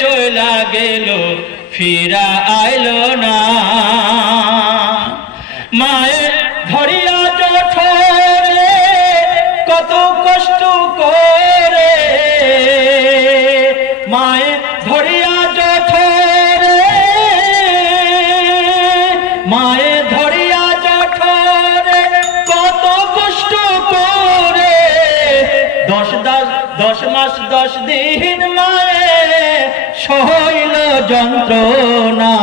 চলা গেল ফিরা আইলো না মায়ের ধরিয়া জঠরে কত কষ্ট করে মায়ের ধরিয়া জঠরে মায়ের ধরিয়া জঠরে কত কষ্ট করে 10 মাস 10 দিন মায়ে সইল যন্ত্রণা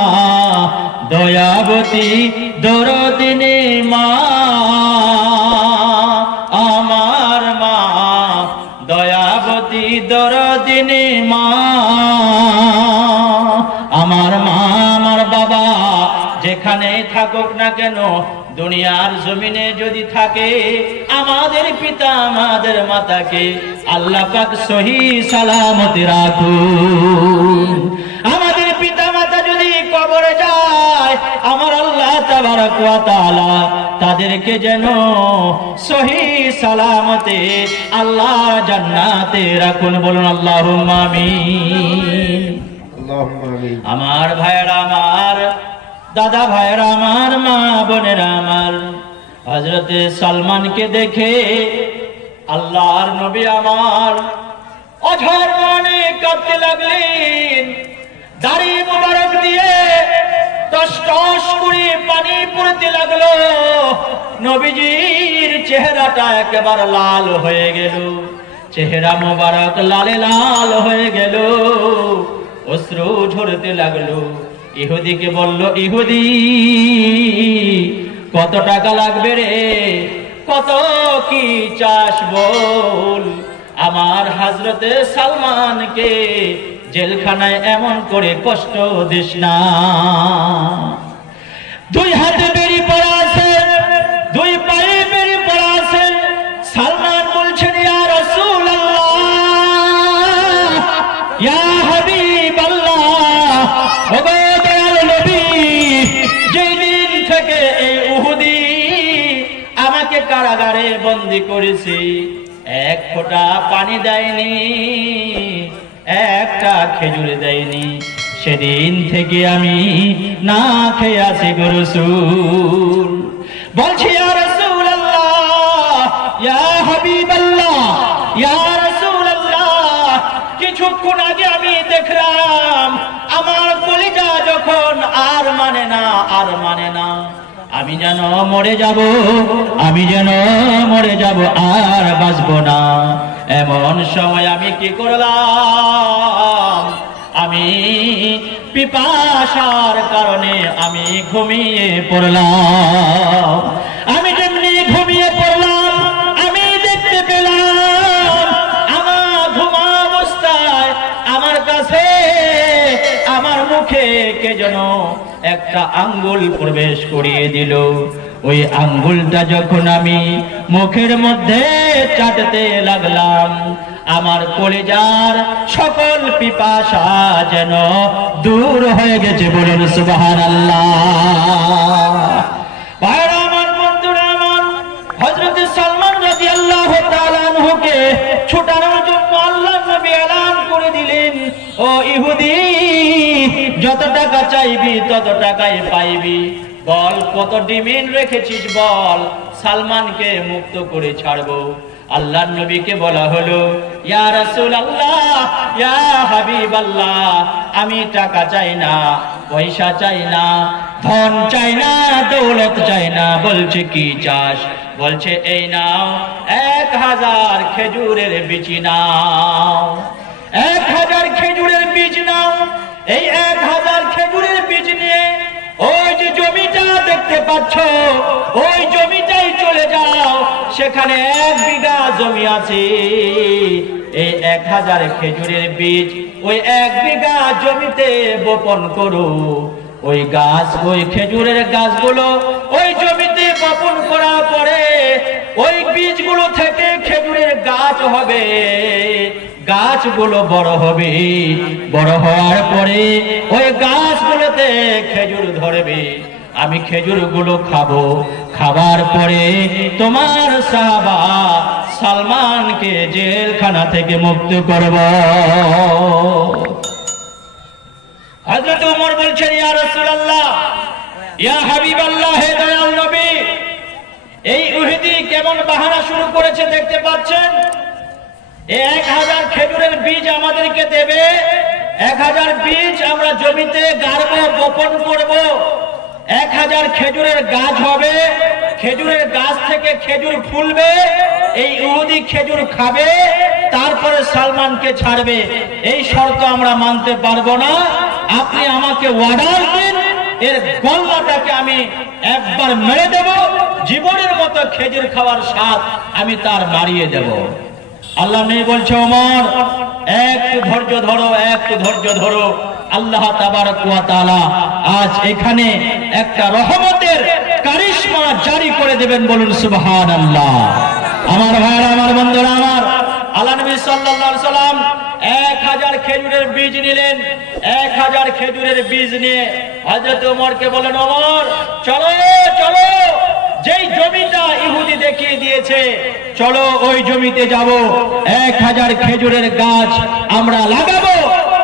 দয়াবতী দরদিনী মা আমার মা দয়াবতী দরদিনী মা আমার মা আমার বাবা যেখানে থাকুক না কেন দুনিয়ার জমিনে যদি থাকে আমাদের পিতা আমাদের মাতাকে আল্লাহ পাক সহি সালামতে রাখুন আমাদের পিতা মাতা যদি কবরে যায় আমার আল্লাহ তাবারক ওয়া তাআলা তাদেরকে যেন সহি সালামতে আল্লাহ জান্নাতে রাখুন বলুন আল্লাহুম্মা আমিন আল্লাহুম্মা আমিন আমার ভাইরা আমার দাদা ভাইরা আমার মা বোনেরা আমার হযরত সালমানকে দেখে আল্লাহর নবী আমার অঝর মনে কাঁদতে লাগলেন দাড়ি মোবারক দিয়ে টস টস করে পানি পড়তে লাগলো নবীজির চেহারাটা একেবারে লাল হয়ে গেল চেহারা মোবারক লালে লাল হয়ে গেল অশ্রু ঝরতে লাগলো ইহুদিকে বলল ইহুদি কত টাকা লাগবে রে কত কি চাস বল আমার হযরতে সালমানকে জেলখানায় এমন করে কষ্ট দিস না দুই হাতে বেরি পড়া আছে দুই পায়ে বেরি পড়া আছে সালমান বলছেন ইয়া রাসূলুল্লাহ ইয়া হাবিবাল্লাহ ওগো দয়াল নবী যেই দিন থেকে এই উহুদি আমাকে কারাগারে বন্দী করেছে এক ফোঁটা পানি দেয়নি একটা খেজুর দেয়নি সেদিন থেকে আমি না খেয়ে আছি গো রাসূল বলছি ইয়া রাসূলুল্লাহ ইয়া হাবিবাল্লাহ ইয়া রাসূলুল্লাহ কিছুক্ষণ আগে আমি দেখলাম আমার কলিজা যখন আর মানে না আমি যেন মরে যাব আর বাঁচব না এমন সময় আমি কি করলাম আমি পিপাসার কারণে আমি ঘুমিয়ে পড়লাম আমি যেমনি ঘুমিয়ে পড়লাম আমি দেখতে পেলাম আমার ঘুমা অবস্থায় আমার কাছে আমার মুখে কে যেন একটা আঙ্গুল প্রবেশ করিয়ে দিল ওই আঙ্গুলটা যখন আমি মুখের মধ্যে চাটতে লাগলাম আমার কলিজার সকল পিপাসা যেন দূর হয়ে গেছে বলুন সুবহানাল্লাহ ভাইরা আমার বন্ধুরা আমার হযরত সালমান রাদিয়াল্লাহু তাআলা আনহুকে ছুটানোর জন্য আল্লাহর নবী এলান করে দিলেন ও ইহুদি যত টাকা চাইবি তত টাকাই পাইবি বল কত ডিমান্ড রেখেছিস বল সালমানকে মুক্ত করে ছাড়বো আল্লাহর নবীকে বলা হলো ইয়া রাসূলুল্লাহ ইয়া হাবিবাল্লাহ আমি টাকা চাই না পয়সা চাই না ধন চাই না দৌলত চাই না বলছে কি চাস বলছে এই নাও 1000 খেজুরের বীজ নাও 1000 খেজুরের বীজ নাও এই 1000 খেজুরের বীজ নিয়ে ওই যে জমিটা দেখতে পাচ্ছ ওই জমিটাই চলে যাও সেখানে 1 বিঘা জমি আছে এই 1000 খেজুরের বীজ ওই 1 বিঘা জমিতে বপন করো ওই গাছ ওই খেজুরের গাছগুলো ওই জমিতে বপন করার পরে ওই বীজগুলো থেকে খেজুরের গাছ হবে গাছগুলো বড় হবে বড় হওয়ার পরে ওই গাছগুলোতে খেজুর ধরবে আমি খেজুরগুলো খাবো খাবার পরে তোমার সাহাবা সালমানকে জেলখানা থেকে মুক্ত করব বলছেন, ইয়া রাসূলুল্লাহ, ইয়া হাবিবাল্লাহ, হে দয়াল নবী, এই ইহুদি কেমন বাহানা শুরু করেছে দেখতে পাচ্ছেন? 1000 খেজুরের বীজ আমাদেরকে দেবে, 1000 বীজ আমরা জমিতে গাড়ব, বপন করব, 1000 খেজুরের গাছ হবে, খেজুরের গাছ থেকে খেজুর ফুলবে, এই ইহুদি খেজুর খাবে, তারপরে সালমানকে ছাড়বে। এই শর্ত আমরা মানতে পারবো না। আপনি আমাকে অর্ডার দিন, এর গলাটাকে আমি একবার মেরে দেব, জীবনের মতো খেজুর খাওয়ার স্বাদ আমি তার বাড়িয়ে দেব। আল্লাহ নবী বলছে, ওমর, একটু ধৈর্য ধরো, একটু ধৈর্য ধরো। আল্লাহ তাবারক ওয়া তাআলা আজ এখানে একটা রহমতের কারিশমা জারি করে দেবেন, বলুন সুবহানাল্লাহ। আমার ভাইরা, আমার বন্ধুরা, আমার আল্লাহ নবী সাল্লাল্লাহু আলাইহি সাল্লাম 1000 খেজুরের বীজ নিলেন। 1000 খেজুরের বীজ নিয়ে হযরত ওমরকে বলেন, ওমর, চলো চলো, যেই জমিটা ইহুদি দেখিয়ে দিয়েছে, চলো ওই জমিতে যাব, 1000 খেজুরের গাছ আমরা লাগাবো,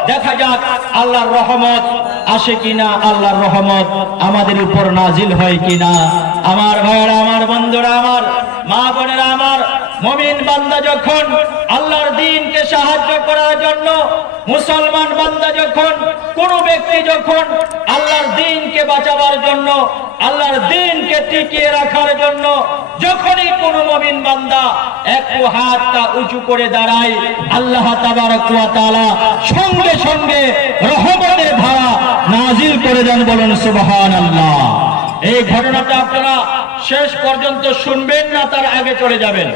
দেখা যাক আল্লাহর রহমত আসে কিনা, আল্লাহর রহমত আমাদের উপর নাজিল হয় কিনা। আমার ভাইরা, আমার বন্ধুরা, আমার মা বোনেরা, আমার মুমিন বান্দা যখন আল্লাহর দ্বীনকে সাহায্য করার জন্য, মুসলমান বান্দা যখন, কোন ব্যক্তি যখন আল্লাহর দ্বীনকে বাঁচাবার জন্য, আল্লাহর দ্বীনকে টিকিয়ে রাখার জন্য যখনই কোন মুমিন বান্দা একটু হাতটা উঁচু করে দাঁড়ায়, আল্লাহ তাবারক ওয়া তাআলা সঙ্গে সঙ্গে রহমতের ধারা নাজিল করে দেন, বলুন সুবহানাল্লাহ। এই ঘটনাটা আপনারা শেষ পর্যন্ত শুনবেন না তার আগে চলে যাবেন?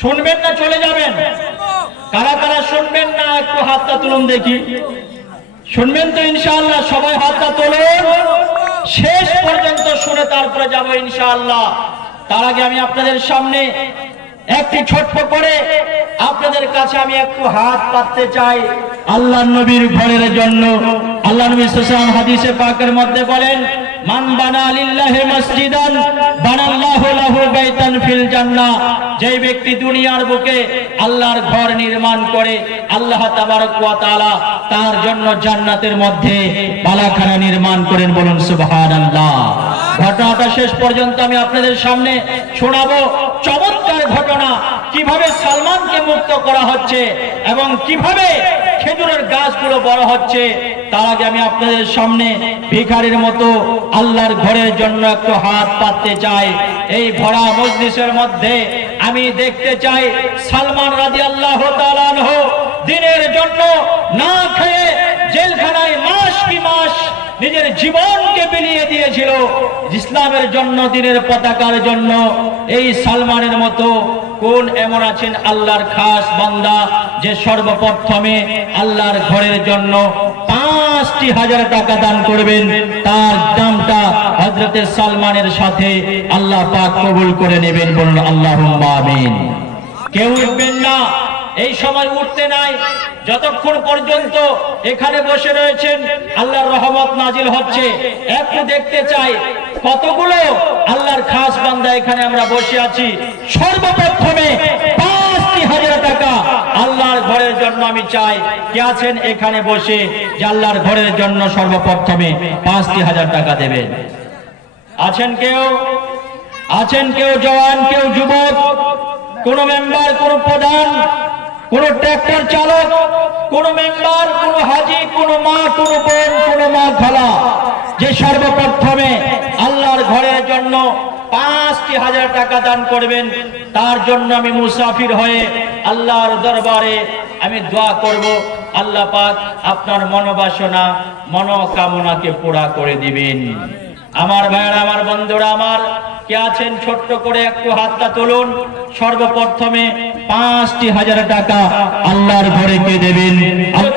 শুনবেন না চলে যাবেন? কারা কারা শুনবেন না একটু হাতটা তুলুন দেখি। শুনবেন তো ইনশাআল্লাহ? সবাই হাতটা তুলুন, শেষ পর্যন্ত শুনে তারপরে যাব ইনশাআল্লাহ। তার আগে আমি আপনাদের সামনে একটি ছোট্ট করে আপনাদের কাছে আমি একটু হাত পাততে চাই আল্লাহর নবীর ঘরের জন্য। আল্লাহ নবী সাল্লাল্লাহু আলাইহি ওয়াসাল্লাম হাদিসে পাকের মধ্যে বলেন, মান বানা লিল্লাহি মসজিদান বানাল্লাহু লাহু বাইতান ফিল জান্নাহ। যে ব্যক্তি দুনিয়ার বুকে আল্লাহর ঘর নির্মাণ করে, আল্লাহ তাবারক ওয়া তাআলা তার জন্য জান্নাতের মধ্যে বালাখানা নির্মাণ করেন, বলুন সুবহানাল্লাহ। ঘটনাটা শেষ পর্যন্ত আমি আপনাদের সামনে শোনাবো। চমৎকার ঘটনা, কিভাবে সালমানকে মুক্ত করা হচ্ছে এবং কিভাবে খেজুরের গাছগুলো বড় হচ্ছে। তার আগে আমি আপনাদের সামনে ভিখারির মতো আল্লাহর ঘরের জন্য একটু হাত পাততে চাই। এই ভরা মজলিসের মধ্যে আমি দেখতে চাই সালমান রাদিয়াল্লাহু তাআলা আনহু দিনের জন্য না খেয়ে জেলখানায় মাস কি মাস নিজের জীবনকে বিলিয়ে দিয়েছিল ইসলামের জন্য, দিনের পতাকার জন্য। এই সালমানের মতো কোন এমন আছেন আল্লাহর খাস বান্দা যে সর্বপ্রথমে আল্লাহর ঘরের জন্য 5,000 টাকা দান করবেন? তার দামটা হযরতে সালমানের সাথে আল্লাহ পাক কবুল করে নেবেন, বলুন আল্লাহুম্মা আমিন। কেউ উঠবেন না, এই সময় উঠতে নাই, যতক্ষণ পর্যন্ত এখানে বসে রয়েছেন আল্লাহর রহমত নাজিল হচ্ছে। একটু দেখতে চাই কতগুলো আল্লাহর খাস বান্দা এখানে আমরা বসে আছি। সর্বপ্রথমে 5,000 টাকা আল্লাহর ঘরের জন্য আমি চাই। কে আছেন এখানে বসে যে আল্লাহর ঘরের জন্য সর্বপ্রথমে 5,000 টাকা দেবেন? আছেন কেউ? আছেন কেউ? জওয়ান, কেউ যুবক, কোন মেম্বার, কোন প্রধান, কোন ট্রাক্টর চালক, কোন মেম্বার, কোন হাজি, কোন মা, কোন বোন, কোন মা খালা যে সর্বপ্রথমে আল্লাহর ঘরের জন্য 5,000 টাকা দান করবেন, তার জন্য আমি মুসাফির হয়ে আল্লাহর দরবারে আমি দোয়া করব, আল্লাহ পাক আপনার মনোবাসনা, মনোকামনাকে পুরা করে দিবেন। আমার ভাইরা, আমার বন্ধুরা, আমার কে আছেন ছোট্ট করে একটু হাতটা তুলুন। সর্বপ্রথমে 5,000 টাকা আল্লাহর ঘরে কে দেবেন?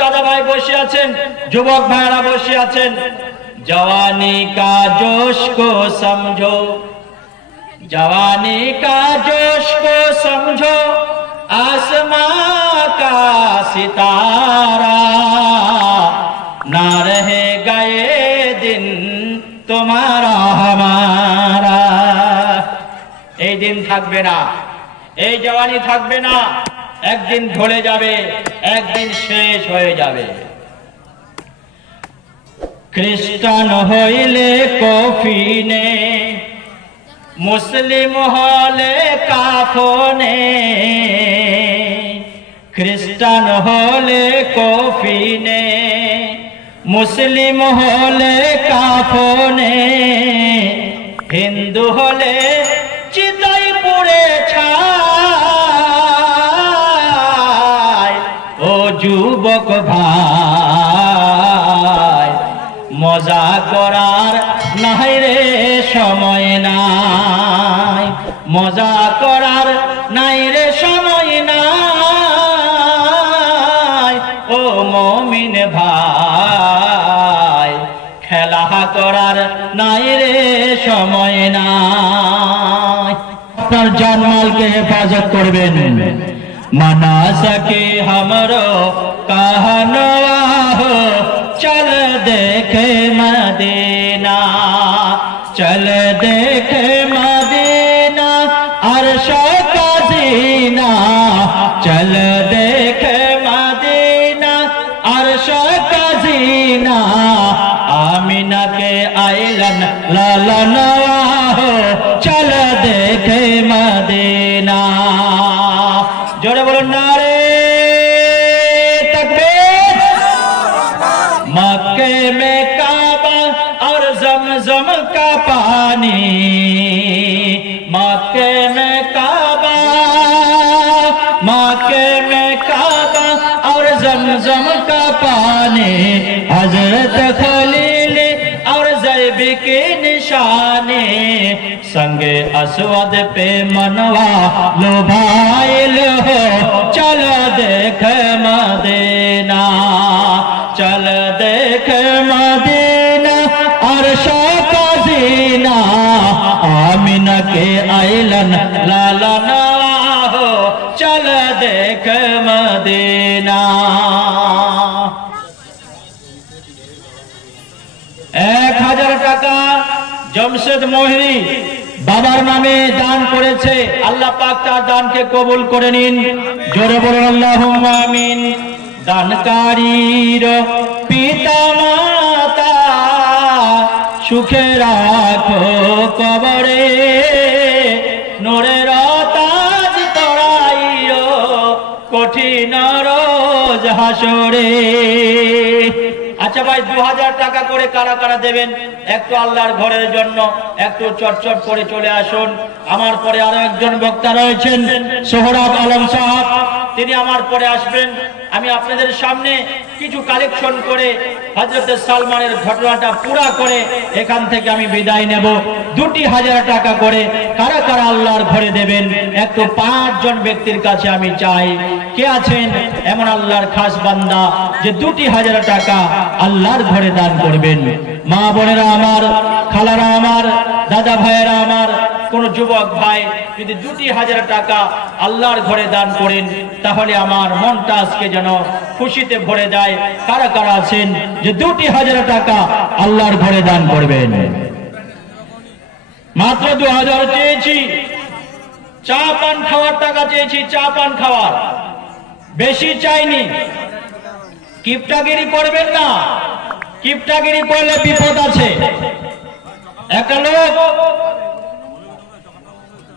দাদা ভাই বসে আছেন, যুবক ভাইরা বসে আছেন। জওয়ানি কা জোশ কো সমঝো, জওয়ানি কা জোশ কো সমঝো, आसमां का सितारा, ना रह गए दिन तुम्हारा हमारा। এই দিন থাকবে না, এই জওয়ানি থাকবে না, একদিন ঢলে যাবে, একদিন শেষ হয়ে যাবে। খ্রিস্টান হইলে কফিনে, মুসলিম হলে কাফনে। খ্রিস্টান হলে কফিনে, মুসলিম হলে কাফনে। হিন্দু হলে চিতাই পুড়ে ছাই। ও যুবক ভাই, মজা করার নাই রে সময় নাই, মজা করার নাই রে সময় নাই। ও মুমিন ভাই, খেলা করার নাই রে সময় নাই। আপনার জানমালকে হেফাজত করবেন। मना सके हमरो कहनवा हो, चल देखे मदीना, चल देखे मदीना अर्श का जीना, चल देखे मदीना अर्श का जीना। आमिना के आइलन लालनवा हो, चल देखे मदीना। जोरे बोलो नारे तकबीर। मक्के में काबा और जमजम का पानी, मक्के में काबा, मक्के में काबा और जमजम का पानी। हजरत खलील और ज़ैब की निशानी, संगे असवद पे मनवा लोभाइल हो, चल देख मदीना, चल देख मदीना अर्श का जीना। आमिना के आइलन लालना हो, चल देख मदीना। 1000 টাকা জমশেদ মোহরি বাবার নামে দান করেছে। আল্লাহ পাক তার দানকে কবুল করে নিন। জোরে বলুন আল্লাহুম্মা আমিন। দানকারীর পিতা মাতা সুখে রাখো কবরে, নূরের তাজ তরাইও কঠিন রোজ হাসরে। আচ্ছা ভাই, 2000 টাকা করে কারা কারা দেবেন একটু আল্লাহর ঘরের জন্য একটু চটচট করে চলে আসুন। আমার পরে আরো একজন বক্তা রয়েছেন সোহরাব আলম সাহেব, তিনি আমার পরে আসবেন। আমি আপনাদের সামনে কিছু কালেকশন করে হযরত সালমানের ঘটনাটা পুরা করে এখান থেকে আমি বিদায় নেব। 2000 টাকা করে কারা কারা আল্লাহর ঘরে দেবেন একটু 5 জন ব্যক্তির কাছে আমি চাই। কে আছেন এমন আল্লাহর খাস বান্দা যে 2000 টাকা আল্লাহর ঘরে দান করবেন? মা বোনেরা আমার, খালারা আমার, দাদা ভাইয়েরা আমার, কোন যুবক ভাই যদি 2000 টাকা আল্লাহর ঘরে দান করেন তাহলে আমার মনটা আজকে যেন খুশিতে ভরে যায়। কারা কারা আছেন যে 2000 টাকা আল্লাহর ঘরে দান করবেন? মাত্র 2000 চেয়েছি। চা পান খাওয়ার টাকা চেয়েছি, চা পান খাওয়ার, বেশি চাইনি। কিপটাগিরি করবেন না, কিপটাগিরি করলে বিপদ আছে। একটা লোক,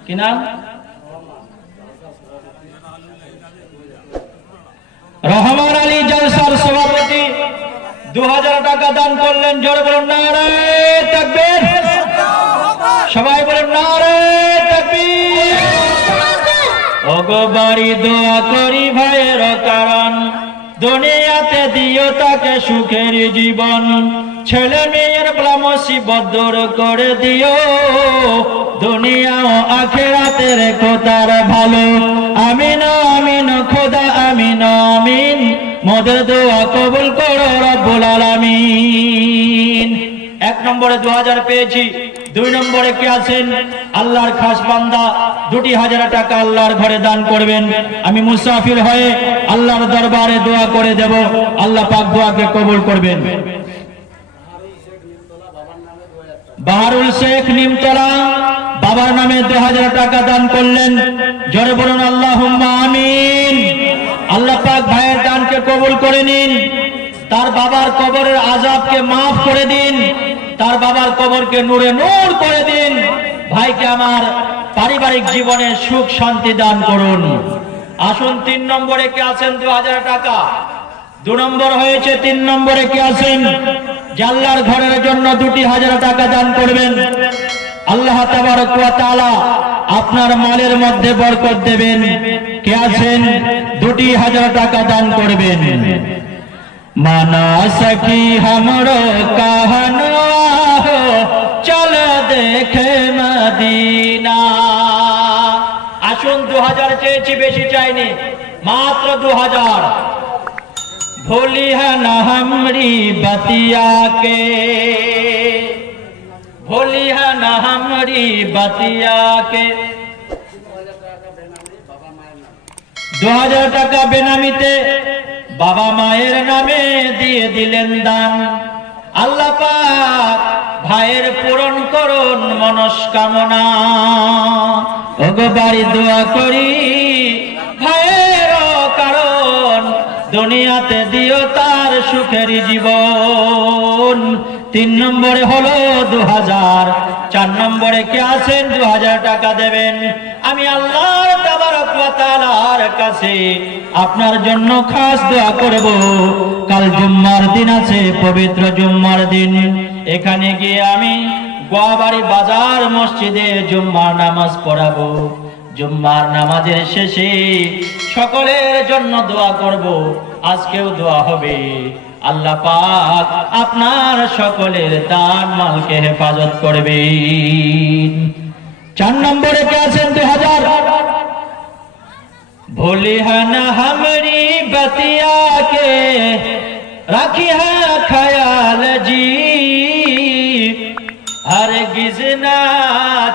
কি নাম, রহমান আলী জলসার সভাপতি 2000 টাকা দান করলেন। জোরে বলুন নারে তাকবীর। সবাই বলুন নারে তাকবীর। ওগো বাড়ি দোয়া করি ভাইয়ের কারণ, দুনিয়াতে দিও তাকে সুখের জীবন। ছেলে মেয়ের বলা মুসিবত দূর করে দিও, দুনিয়া ও আখিরাতে রেখো তার ভালো। আমিন আমিন খোদা আমিন আমিন, মোদের দোয়া কবুল করো রব্বুল আলামিন। 1 নম্বরে 2000 পেয়েছি। 2 নম্বরে কে আছেন আল্লাহর খাস বান্দা 2000 টাকা আল্লাহর ঘরে দান করবেন? আমি মুসাফির হয়ে আল্লাহর দরবারে দোয়া করে দেব, আল্লাহ পাক দোয়াকে কবুল করবেন। বাহারুল শেখ নিমতলা বাবার নামে 2000 টাকা দান করলেন। জোরে বলুন আল্লাহুম্মা আমিন। আল্লাহ পাক ভাইয়ের দানকে কবুল করে নিন। তার বাবার কবরের আযাবকে মাফ করে দিন, তার বাবার কবরকে নূরে নূর করে দিন। ভাইকে আমার পারিবারিক জীবনে সুখ শান্তি দান করুন। আসুন 3 নম্বরে কে আছেন 2000 টাকা, 2 নম্বর হয়েছে, 3 নম্বরে কে আছেন যে আল্লাহর ঘরের জন্য 2000 টাকা দান করবেন। আল্লাহ তাবারক ওয়া তাআলা আপনার মালের মধ্যে বরকত দেবেন। কে আছেন 2000 টাকা দান করবেন। মানা সকি हमरो कहना हो चलो देखे मदीना। আসুন 2000 চেয়েছি, বেশি চাইনি, মাত্র 2000। भूली है ना हमरी बतिया के, भूली है ना हमरी बतिया के। 2000 টাকা বেনামিতে বাবা মায়ের নামে দিয়ে দিলেন দান। আল্লাহ পাক ভাইয়ের পূরণ করুন মনস্কামনা। ওগো বাড়ি দোয়া করি ভাইয়ের কারণ দুনিয়াতে দিও তার সুখের জীবন। 3 নম্বরে হলো 2000, 4 নম্বরে কে আছেন 2000 টাকা দেবেন। আমি আল্লাহ তাবারক ওয়া তাআলার কাছে আপনার জন্য খাস দোয়া করব। কাল জুম্মার দিন আছে, পবিত্র জুম্মার দিন। এখানে গিয়ে আমি গোয়াবাড়ি বাজার মসজিদে জুম্মার নামাজ পড়াবো। জুম্মার নামাজের শেষে সকলের জন্য দোয়া করব। আজকেও দোয়া হবে। আল্লাহ পাক আপনার সকলের দান মালকে হেফাজত করবেন। 4 নম্বরে কে আছেন 2000। भूली है न हमरी बतिया के रखी है ख्याल जी, हरगिज ना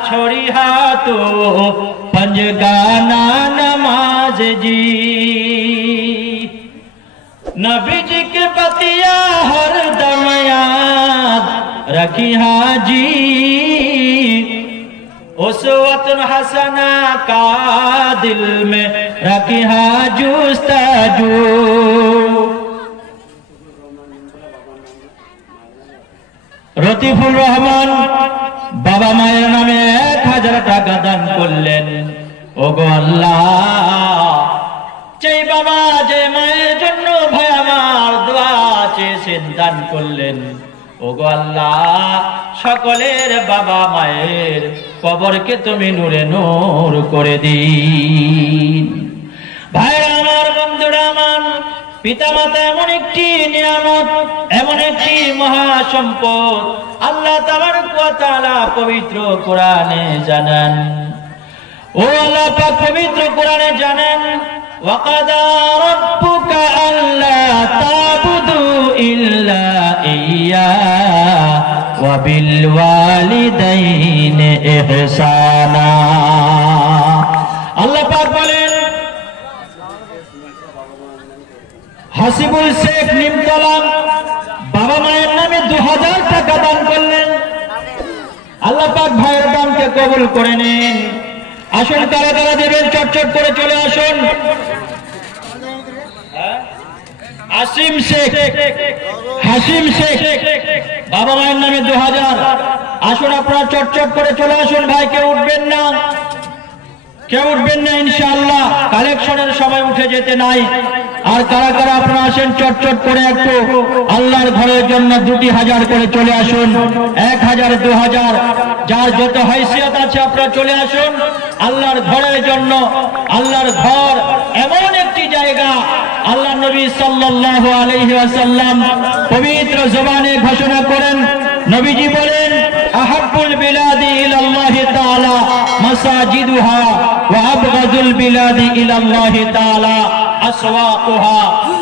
छोड़ी हा तो पंजगाना नमाज जी। नबी जी के बतिया हर दम याद रखी हा जी, उसवतन हसना का दिल में रखी हा जुस्ताजू। রতিফুল রহমান বাবা মায়ের নামে 1000 টাকা দান করলেন। ওগো আল্লাহ, যে বাবা যে মায়ের জন্য ভাই আমার দোয়া চেয়েছেন, দান করলেন, ওগো আল্লাহ সকলের বাবা মায়ের কবরকে তুমি নূরে নূর করে দিন। ভাইরা আমার, বন্ধুরা আমার, পিতামাতা এমন একটি নিয়ামত, এমন একটি মহা সম্পদ। আল্লাহ তাবারক ওয়া তাআলা পবিত্র কোরআনে জানান, ও আল্লাহ পাক পবিত্র কোরআনে জানেন, ওয়াকাদা রাব্বুকা আল্লা তা'বুদু ইল্লা ইয়্যা ওয়া বিল ওয়ালিদাইনি ইহসানা। আল্লাহ পাক বলেন, হাসিবুল শেখ নিমতলা বাবা মায়ের নামে 2000 টাকা দান করলেন। আল্লাহ পাক ভাইয়ের দানকে কবুল করে নিন। আসুন, কারা কারা দেবেন চটচট করে চলে আসুন। হাসিম শেখ, হাসিম শেখ বাবা মায়ের নামে 2000। আসুন আপনারা চটচট করে চলে আসুন ভাই, কেউ উঠবেন না, কেউ উঠবেন না ইনশাআল্লাহ। কালেকশনের সময় উঠে যেতে নাই। আর কারা কারা আপনারা আসেন চটচট করে একটু আল্লাহর ঘরের জন্য 2000 করে চলে আসুন। 1000, 2000 যার যত হাইসিয়ত আছে আপনারা চলে আসুন আল্লাহর ঘরের জন্য। আল্লাহর ঘর এমন একটি জায়গা, আল্লাহ নবী সাল্লাল্লাহু আলাইহি ওয়াসাল্লাম পবিত্র জবানে ঘোষণা করেন, নবীজি বলেন, আহাব্বুল বিলাদি ইলাল্লাহি তাআলা মাসাজিদুহা ওয়া আবগাদুল বিলাদি ইলাল্লাহি তাআলা আসওয়াকুহা।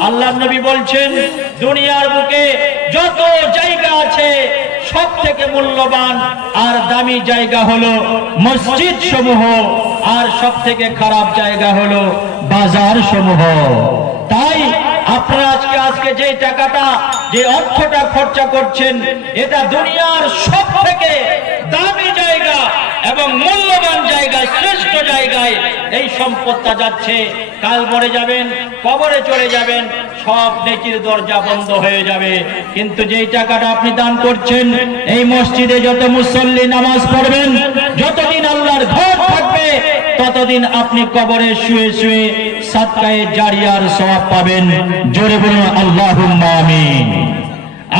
আল্লাহর নবী বলছেন, দুনিয়ার বুকে যত জায়গা আছে সব থেকে মূল্যবান আর দামি জায়গা হলো মসজিদ সমূহ, আর সব থেকে খারাপ জায়গা হলো বাজার সমূহ। তাই আপনারা আজকে যে টাকাটা, যে অর্থটা খরচা করছেন, এটা দুনিয়ার সব থেকে দামি জায়গা, এবং মূল্যবান জায়গায়, শ্রেষ্ঠ জায়গায় এই সম্পদটা যাচ্ছে। কাল মরে যাবেন, কবরে চলে যাবেন, সব নেকির দরজা বন্ধ হয়ে যাবে। কিন্তু যেই টাকাটা আপনি দান করছেন, এই মসজিদে যত মুসল্লি নামাজ পড়বেন, যতদিন আল্লাহর ঘর থাকবে, ততদিন আপনি কবরে শুয়ে শুয়ে সাদকায়ে জারিয়ার সওয়াব পাবেন। জোরে বলুন আল্লাহুম্মা আমিন।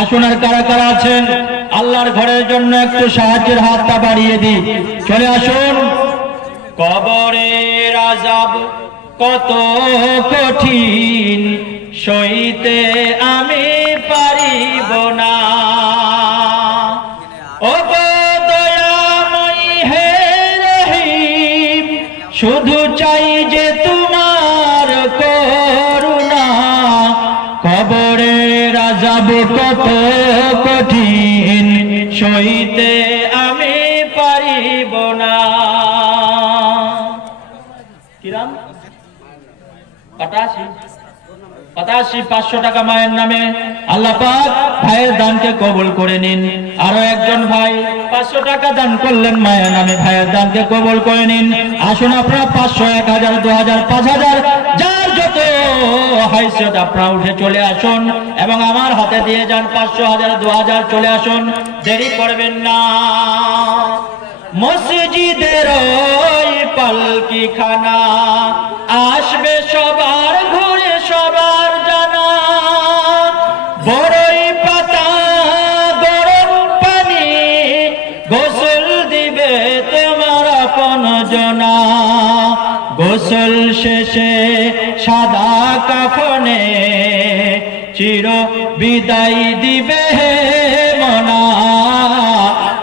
আসুন, আর কারা কারা আছেন আল্লাহর ঘরের জন্য একটু সাহায্যের হাতটা বাড়িয়ে দিই। চলে আসুন। কবরের আযাব কত কঠিন, সইতে আমি পারিব না। ও দয়াময় হে রহিম, শুধু চাই যে তোমার করুণা। কবরের আযাব কত কঠিন, সইতে আমি পারিব না। কিরাম 85 500 টাকা মায়ের নামে। আল্লাহ পাক ভাইয়ের দানকে কবুল করে নিন। আরো একজন ভাই 500 টাকা দান করলেন মায়ের নামে, ভাইয়ের দানকে কবুল করে নিন। আসুন, আপনারা 500, 1000, 2000, 5000 যার যত হাইসিয়ত আপনারা উঠে চলে আসুন এবং আমার হাতে দিয়ে যান। 500, 1000, 2000 চলে আসুন, দেরি করবেন না। মসজিদের ওই পালকি খানা আসবে সবার ঘুরে, সবার জানা। বড়ই পাতা গরম পানি, গোসল দিবে তোমার আপন জনা। গোসল শেষে সাদা কাফনে চির বিদায় দিবে মনা,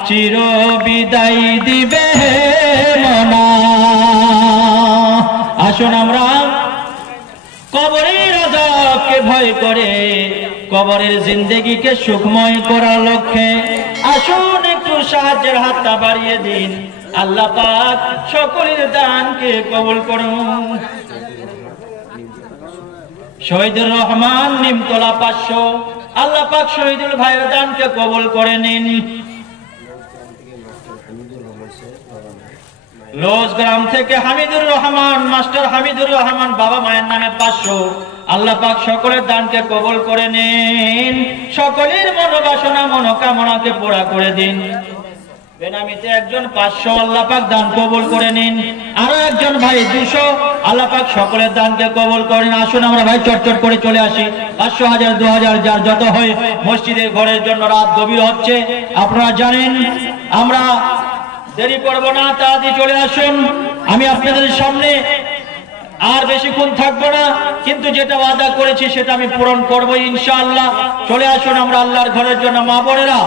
চির বিদায় দিবে মনা। আসুন, আমরা কবরের আযাবকে ভয় করে কবরের জিন্দেগিকে সুখময় করার লক্ষ্যে আসুন একটু সাহায্যের হাতটা বাড়িয়ে দিন। আল্লাহ পাক সকলের দানকে কবুল করুন। শহীদুর রহমান নিমতলা 500, আল্লাহ পাক শহীদুল ভাইয়ের দানকে কবুল করে নিন। লোজগ্রাম থেকে হামিদুর রহমান, মাস্টার হামিদুর রহমান বাবা মায়ের নামে 500, আল্লাহ পাক সকলের দানকে কবুল করে নিন। সকলের মনোবাসনা মনোকামনাকে পুরা করে দিন। বেনামিতে একজন 500, আল্লাহ পাক দান কবুল করে নিন। আরো একজন ভাই 200, আল্লাহ পাক সকলের দানকে কবুল করেন। আসুন আমরা ভাই চটচট করে চলে আসি। 500, 1000, 2000 যার যত হয়। মসজিদের ঘরের জন্য রাত গভীর হচ্ছে, আপনারা জানেন। আমরা দেরি করবো না, তাড়াতাড়ি চলে আসুন। আমি আপনাদের সামনে আর বেশিক্ষণ থাকবো না, কিন্তু যেটা ওয়াদা করেছি সেটা আমি পূরণ করবো ইনশাআল্লাহ। চলে আসুন আমরা আল্লাহর ঘরের জন্য। মা বোনেরা,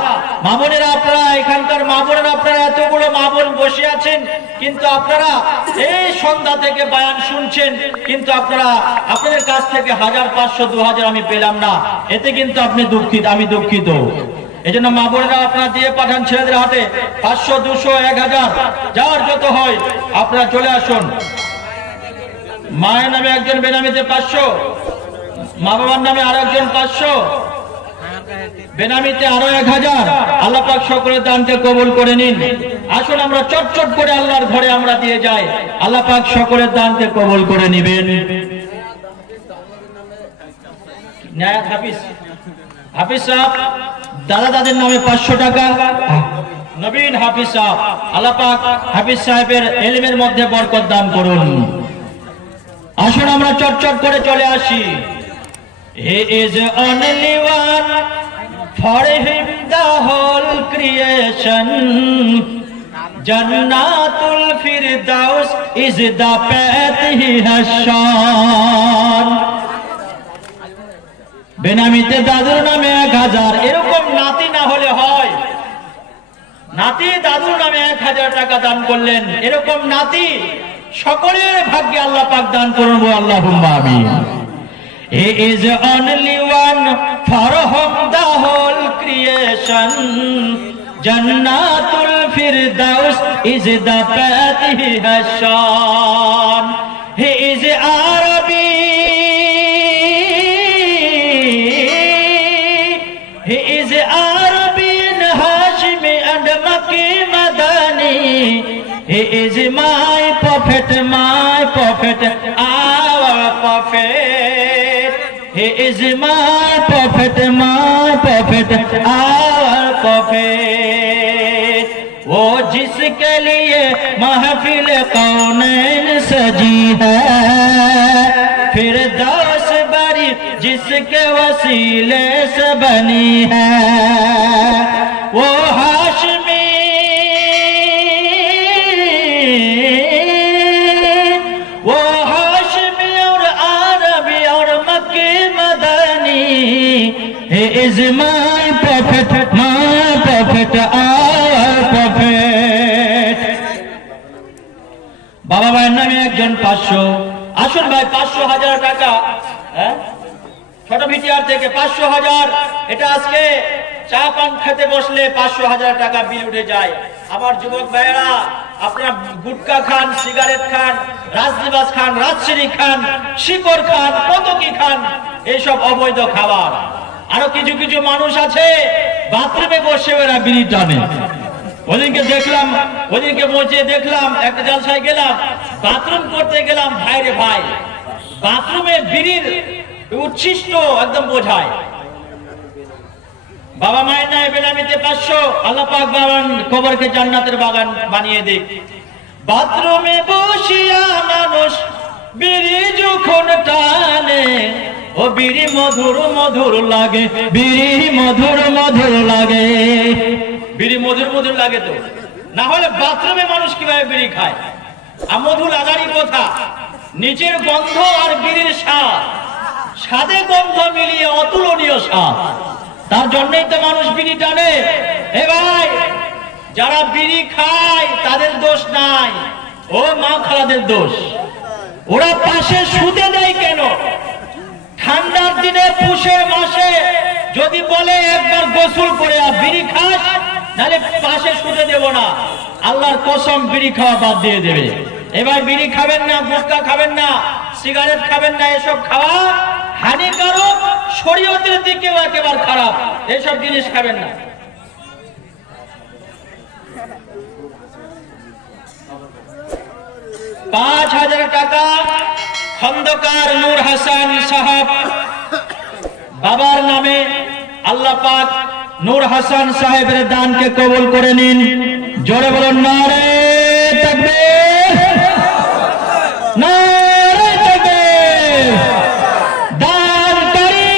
আপনারা এখানকার মা বোনেরা, আপনারা এতগুলো মা বোন বসে আছেন, কিন্তু আপনারা এই সন্ধ্যা থেকে বয়ান শুনছেন, কিন্তু আপনাদের কাছ থেকে 1000, 500, 2000 আমি পেলাম না। এতে কিন্তু আপনি দুঃখিত, আমি দুঃখিত। এজন্য মা বোনেরা আপনারা দিয়ে পাঠান ছেলেদের হাতে। 500, 200, 1000 যার যত হয় আপনারা চলে আসুন। মায়ের নামে একজন বেনামিতে 500, মা বাবার নামে আরো একজন 500, বেনামিতে আরো 1000। আল্লাহ পাক সকলের দানকে কবুল করে নিন। আসুন আমরা চটচট করে আল্লাহর ঘরে আমরা দিয়ে যাই। আল্লাহ পাক সকলের দানকে কবুল করে নিবেন। নায়াত হাফিজ সাহেব, দাদা দাদের নামে 500 টাকা। নবীন হাফিজ সাহেব, আল্লাহ পাক হাফিজ সাহেবের ইলমের মধ্যে বরকত দান করুন। আসুন আমরা চটচট করে চলে আসি। He is only one, for him the whole creation. Jannatul Firdaus is the path he has shown. বেনামিতে দাদুর নামে 1000, এরকম নাতি না হলে হয়। নাতি দাদুর নামে 1000 টাকা দান করলেন, এরকম নাতি সকলের ভাগ্যে আল্লাহ পাক দান করুন। আল্লাহুম্মা আমিন। He is only one, for whom the whole creation. Jannatul Firdaus is the path he has shown. He is Arabi, he is Arabian, Hashimi and Makki Madani. He is my prophet, our prophet. He is my prophet, our prophet. वो जिसके लिए महफिल कौनैन सजी है, फिर दौस बरी जिसके वसीले से बनी है, वो हाशमी और अरबी और मक्की Madani. He is my prophet, our prophet. বাবা ভাইয়ের নামে একজন 500. আসুন ভাই, 500,000 টাকা ছোট ভিটিআর থেকে 500,000. এটা আজকে চা পান খেতে বসলে 500,000 টাকা বিল উঠে যায়. আমার যুবক ভাইয়েরা, আপনারা গুটকা খান, সিগারেট খান, রাজনিবাস খান, রাজশাহী খান, শিকড় খান, কত কি খান, এইসব অবৈধ খাবার. আরো কিছু কিছু মানুষ আছে বাথরুমে বসে ওরা বিড়ি টানে. ওদিনকে দেখলাম, ওদিনকে মসজিদে দেখলাম, একটা জলসায় গেলাম, বাথরুম করতে গেলাম, ভাই রে ভাই, বাথরুমে বিড়ির উচ্ছিষ্ট একদম বোঝায়. বাবা মায়ের নাই বেনামিতে 500. আল্লাহ পাক বাবার কবরকে জান্নাতের বাগান বানিয়ে দিক. বাথরুমে বসিয়া মানুষ বিড়ি যখন টানে, ও বিড়ি মধুর মধুর লাগে, বিড়ি মধুর মধুর লাগে. বিড়ি মধুর মধুর লাগে তো, না হলে বাথরুমে মানুষ কিভাবে বিড়ি খায়? আর মধু লাগারই কথা. নিচের গন্ধ আর বিড়ির স্বাদ, স্বাদে গন্ধ মিলিয়ে অতুলনীয় স্বাদ. তার জন্যই তো মানুষ বিড়ি টানে. এ ভাই, যারা বিড়ি খায় তাদের দোষ নাই, ও মা খালাদের দোষ. ওরা পাশে শুতে দেয় কেন? ঠান্ডার দিনে পুষে মাসে যদি বলে একবার গোসল করে আর বিড়ি খাস, নাহলে পাশে শুতে দেব না, আল্লাহর কসম বিড়ি খাওয়া বাদ দিয়ে দেবে. এবার বিড়ি খাবেন না, গুটখা খাবেন না, সিগারেট খাবেন না, এসব খাওয়া হানিকারক, শরীয়তের দিকেও একেবারে খারাপ. এসব জিনিস খাবেন না. $5,000 টাকা খন্দকার নূর হাসান সাহেব বাবার নামে. আল্লাহ পাক নূর হাসান সাহেবের দানকে কবুল করে নিন. জোরে বলুন নারে তাকবীর, নারে তাকবীর. দানকারী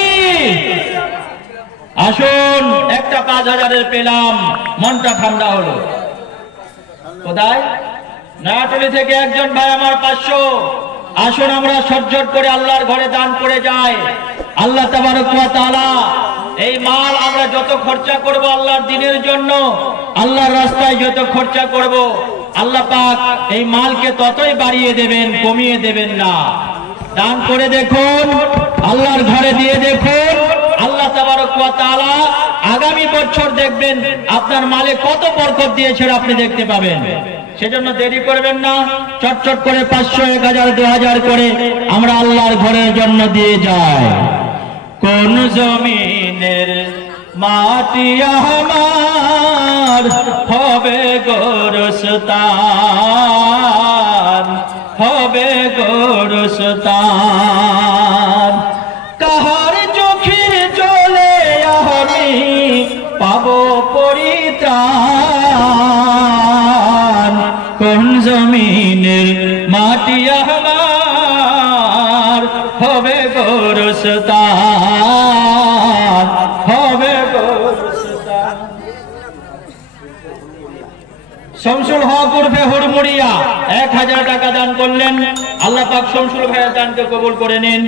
আসুন, একটা 5,000 পেলাম, মনটা ঠান্ডা হলো. কোথায়? নয়াটলি থেকে একজন ভাই আমার 500. আসুন আমরা সজ্জট করে আল্লাহর ঘরে দান করে যাই. আল্লাহ তাবারক ওয়া তাআলা এই মাল আমরা যত খরচা করব আল্লাহর দ্বীনের জন্য, আল্লাহর রাস্তায় যত খরচা করব, আল্লাহ পাক এই মালকে ততই বাড়িয়ে দেবেন, কমিয়ে দেবেন না. দান করে দেখুন, আল্লাহর ঘরে দিয়ে দেখুন, আল্লাহ তাবারক ওয়া তাআলা আগামী বছর দেখবেন আপনার মালে কত বরকত দিয়েছে আপনি দেখতে পাবেন. সেজন্য দেরি করবেন না, চটচট করে 500, 1000, 2000 করে আমরা আল্লাহর ঘরের জন্য দিয়ে যাই. কোন জমিনের মাটি আমার হবে গোরস্তান, হবে গোরস্তান. কাহার চোখের জলে আমি পাবো পরিত্রাণ. কোন জমিনের মাটি আমার হবে গোরস্তান, হবে গোরস্তান. শামসুল হক উর্ফে হুড়মুড়িয়া 1000 টাকা দান করলেন. আল্লাহ পাক শামসুল ভাইয়ের দানকে কবুল করে নিন.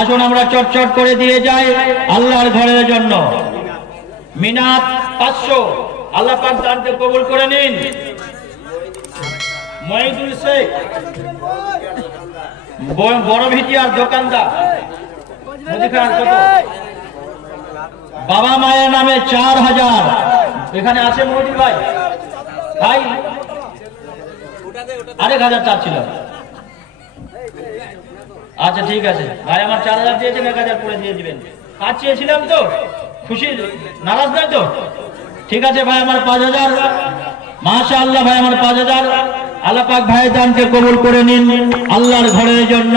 আসুন আমরা চটচট করে দিয়ে যাই আল্লাহর ঘরের জন্য. মিনাত 500, আল্লাহ পাক দানকে কবুল করে নিন. মহিদুল শেখ বড় ভিটিয়ার দোকানদার, বাবা মায়ের নামে 4000. এখানে আছে মহিদুল ভাই, ভাই 1000 চাচ্ছিল. আচ্ছা ঠিক আছে ভাই, আমার 4000 দিয়েছেন, 1000 করে দিয়ে দিবেন. কাজ চেয়েছিলাম তো, খুশি, নারাজ নাই তো? ঠিক আছে ভাই, আমার 5000. মাশাআল্লাহ ভাই, আমার 5000. আল্লাহ পাক ভাইয়ের দানকে কবুল করে নিন। আল্লাহর ঘরের জন্য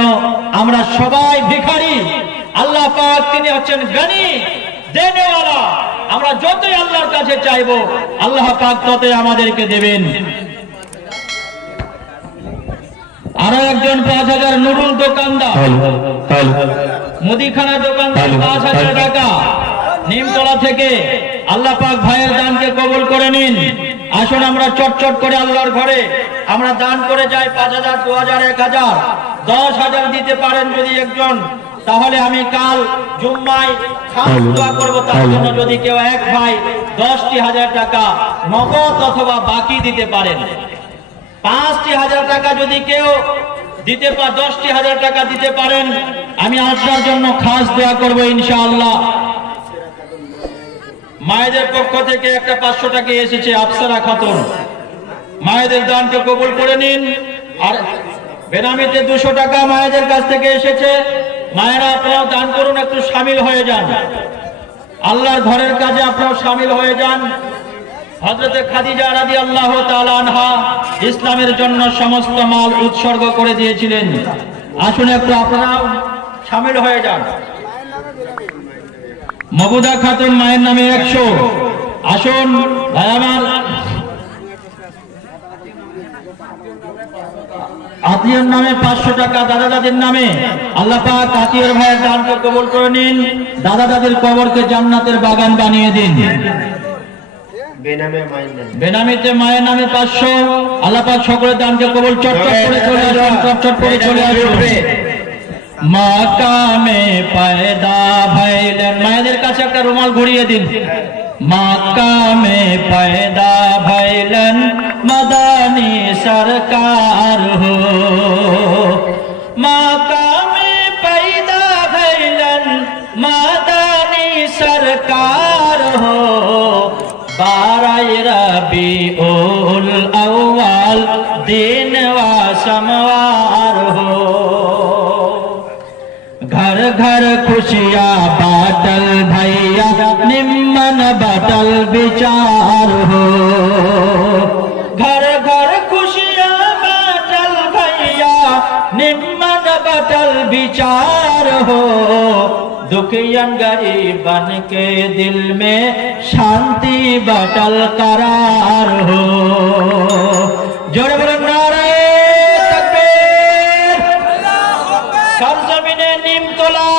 আমরা সবাই ভিখারি, আল্লাহ পাক তিনি হচ্ছেন গনি দেনেওয়ালা। আমরা যতই আল্লাহর কাছে চাইবো আল্লাহ পাক ততই আমাদেরকে দেবেন। আরো একজন 5,000 নুরুল দোকানদার, মুদিখানা দোকানদার 5,000 টাকা নিমতলা থেকে। আল্লাহ পাক ভাইয়ের দানকে কবুল করে নিন। আসুন আমরা চটচট করে আল্লাহর ঘরে আমরা দান করে যাই। 5,000, 2,000, 1,000, 10,000 দিতে পারেন যদি একজন, তাহলে আমি কাল জুম্মায় খাস দোয়া করব তার জন্য। যদি কেউ এক ভাই 10,000 টাকা নগদ অথবা বাকি দিতে পারেন, 5,000 টাকা যদি কেউ দিতে পারে, 10,000 টাকা দিতে পারেন, আমি আপনার জন্য খাস দোয়া করব ইনশাআল্লাহ। মায়েদের পক্ষ থেকে একটা 500 টাকা এসেছে, আফসারা খাতুন, মায়েদের দানকে কবুল করে নিন। আর বেনামিতে 200 টাকা মায়েদের কাছ থেকে এসেছে। মায়েরা আপনারাও দান করুন, একটু শামিল হয়ে যান আল্লাহর ঘরের কাজে, আপনারাও শামিল হয়ে যান। হযরতে খাদিজা রাদিয়াল্লাহু তাআলা আনহা ইসলামের জন্য সমস্ত মাল উৎসর্গ করে দিয়েছিলেন। আসুন একটু আপনারাও শামিল হয়ে যান। মবুদা খাতুন মায়ের নামে 100। আসুন ভাই আমার, আতিয়ার নামে 500 টাকা, দাদা দাদির নামে। আল্লাহ পাক আতিয়ার ভাইয়ের দানকে কবুল করে নিন। দাদা দাদির কবরকে জান্নাতের বাগান বানিয়ে দিন। বেনামিতে মায়ের নামে 500। আল্লাহ পাক সকলের দানকে কবুল। চটচট করে চলে আসুন, চটচট করে চলে আসুন। মাকামে পয়দা ভাইলেন, মায়েদের কাছে একটা রুমাল ঘুরিয়ে দিন। মাকামে পয়দা ভাইলেন মদানী সরকার হো, মাকামে পয়দা ভাইলেন মদানী সরকার হো, 12 रबीउल अव्वल दिन व समवार हो, घर घर खुशियाँ बाटल भैया निम्मन बटल विचार हो, घर घर खुशियाँ बाटल भैया निम्मन बटल विचार हो, दुखियन गरीबन के दिल में शांति बटल करार हो। जोरे बोलो नारे तकबीर। सरजमीने निमतला,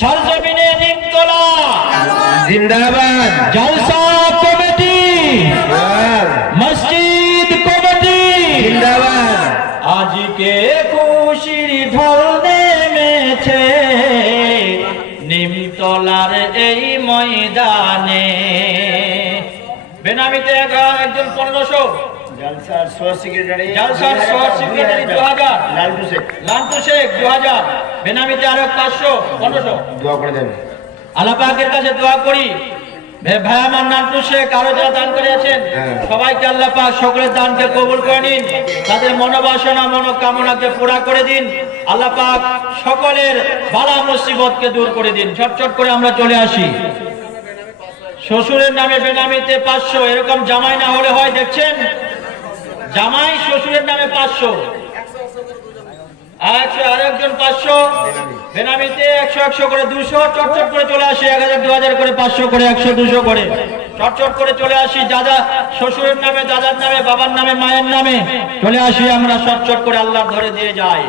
सरजमीने निमतला जिंदाबाद। जलसा कमेटी, मस्जिद कमेटी जिंदाबाद। आज के खुशिर ढल নেমেছে নিমতলার এই ময়দানে। বেনামিতে একজন 1500, জলসার সহ সেক্রেটারি 2000, লান্টু শেখ 2000, বেনামিতে আরো 500, 1500 দোয়া করে দেন। আল্লাহ পাকের কাছে দোয়া করি ভাই আমার নান্টু শেখ আরো যারা দান করেছেন সবাইকে আল্লাহ পাক সকলের দানকে কবুল করে নিন, তাদের মনোবাসনা মনোকামনাকে পুরা করে দিন। আল্লাহ পাক সকলের বালা মুসিবতকে দূর করে দিন। ঝটঝট করে আমরা চলে আসি। শ্বশুরের নামে বেনামিতে 500, এরকম জামাই না হলে হয়, দেখছেন জামাই শ্বশুরের নামে 500, আরেকজন 500 বেনামিতে 100 করে 200। চটচট করে চলে আসি। 1000, 2000 করে 500 করে 100, 200 করে চটচট করে চলে আসি। দাদা শ্বশুরের নামে, দাদার নামে, বাবার নামে, মায়ের নামে চলে আসি আমরা। চটচট করে আল্লাহর ধরে দিয়ে যাই।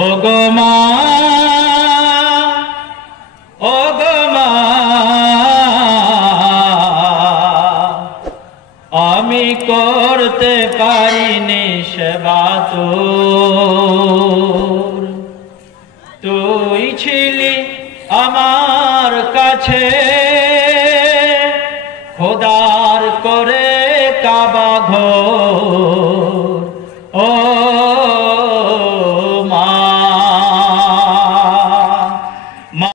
ও গো মা, ও গো মা, আমি করতে পারিনি সেবা তোর, তুই ছিলি আমার কাছে